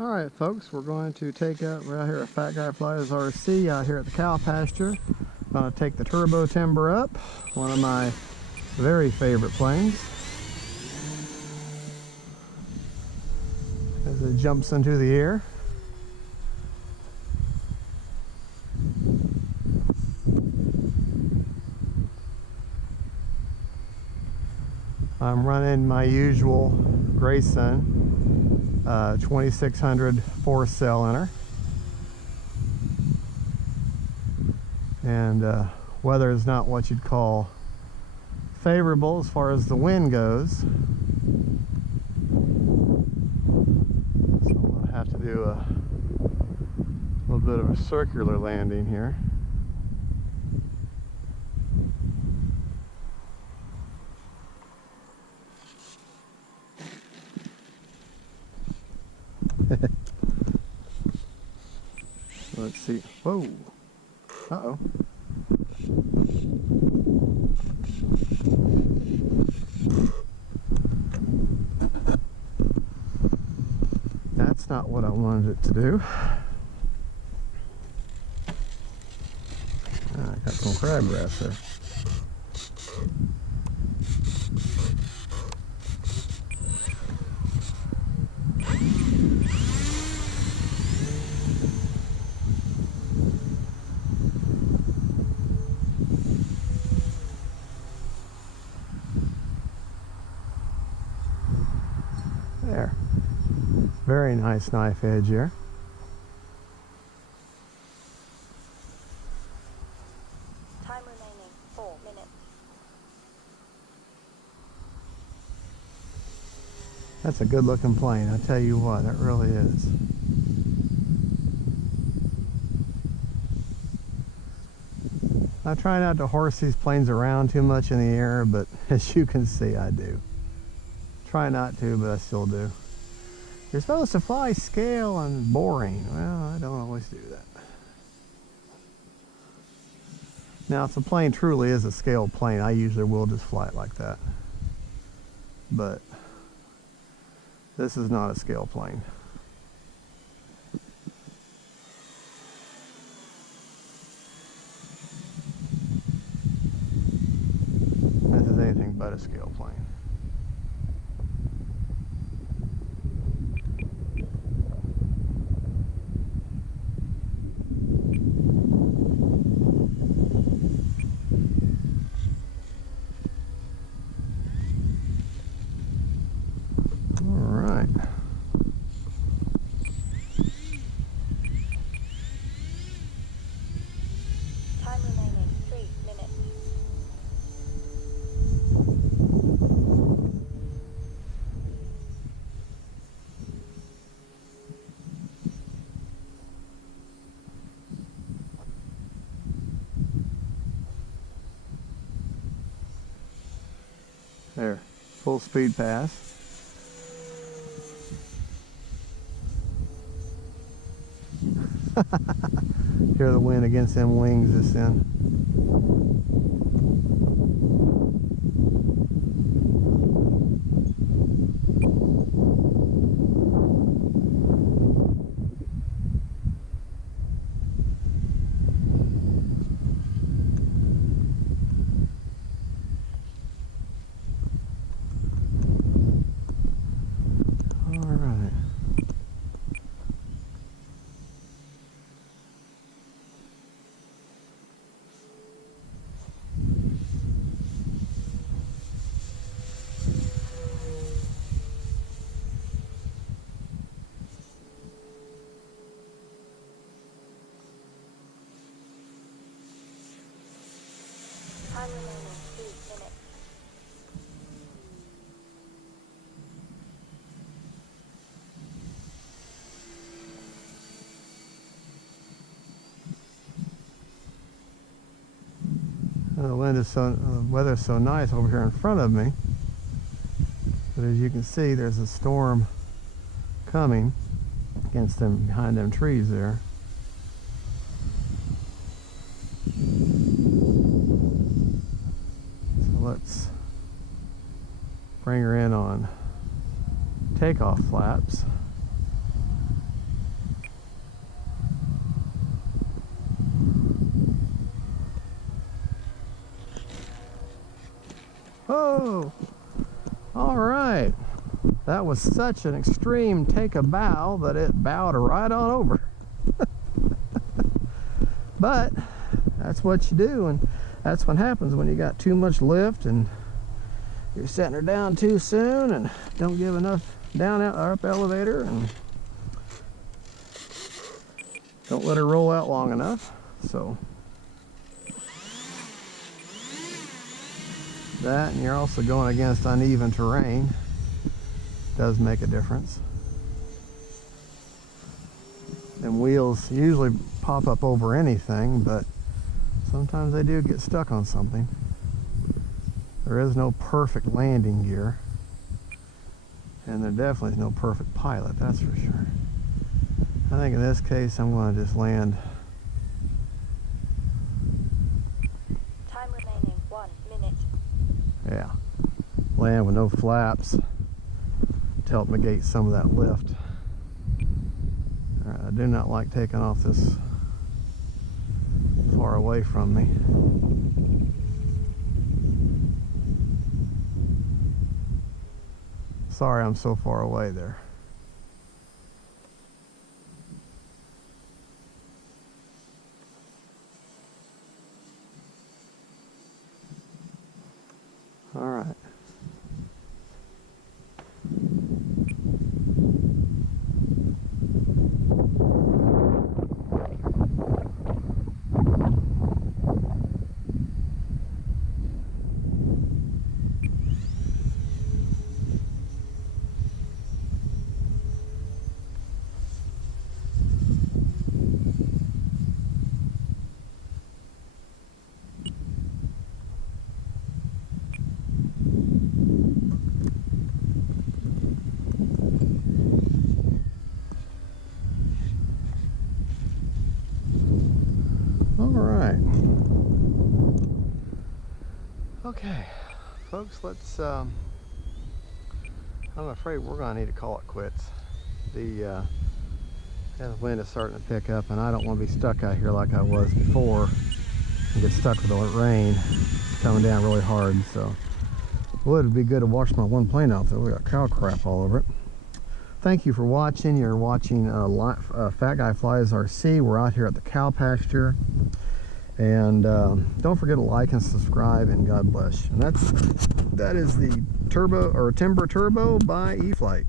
Alright folks, we're going to take up, we're out here at Fat Guy Flies RC out here at the cow pasture. Going to take the turbo timber up, one of my very favorite planes. As it jumps into the air. I'm running my usual Grayson 2600 4-cylinder, and weather is not what you'd call favorable as far as the wind goes, so I'm going to have to do a little bit of a circular landing here. Let's see. Whoa. Uh-oh. That's not what I wanted it to do. I got some crabgrass there. There. Very nice knife edge here. Time remaining 4 minutes. That's a good looking plane, I tell you what, it really is. I try not to horse these planes around too much in the air, but as you can see, I do. Try not to, but I still do. You're supposed to fly scale and boring. Well, I don't always do that. Now, if the plane truly is a scale plane, I usually will just fly it like that. But this is not a scale plane. This is anything but a scale plane. Time remaining 3 minutes. There, full speed pass. Hear the wind against them wings this in. Time remaining 2 minutes. The wind is so, weather's so nice over here in front of me. But as you can see, there's a storm coming against them, behind them trees there. So let's bring her in on takeoff flaps. Oh, all right. That was such an extreme take a bow that it bowed right on over. But that's what you do, and that's what happens when you got too much lift and you're setting her down too soon and don't give enough down or up elevator and don't let her roll out long enough. So that, and you're also going against uneven terrain, does make a difference. And wheels usually pop up over anything, but sometimes they do get stuck on something. There is no perfect landing gear, and there definitely is no perfect pilot, that's for sure. I think in this case I'm going to just land. Time remaining 1 minute. Yeah, land with no flaps to help negate some of that lift. All right, I do not like taking off this far away from me. Sorry I'm so far away there. All right. Okay, folks, let's, I'm afraid we're going to need to call it quits. The wind is starting to pick up, and I don't want to be stuck out here like I was before and get stuck with the rain coming down really hard. So it would be good to wash my one plane off, though. We got cow crap all over it. Thank you for watching. You're watching Fat Guy Flies RC. We're out here at the cow pasture. And don't forget to like and subscribe, and God bless. And that is the Timber Turbo by e-flite.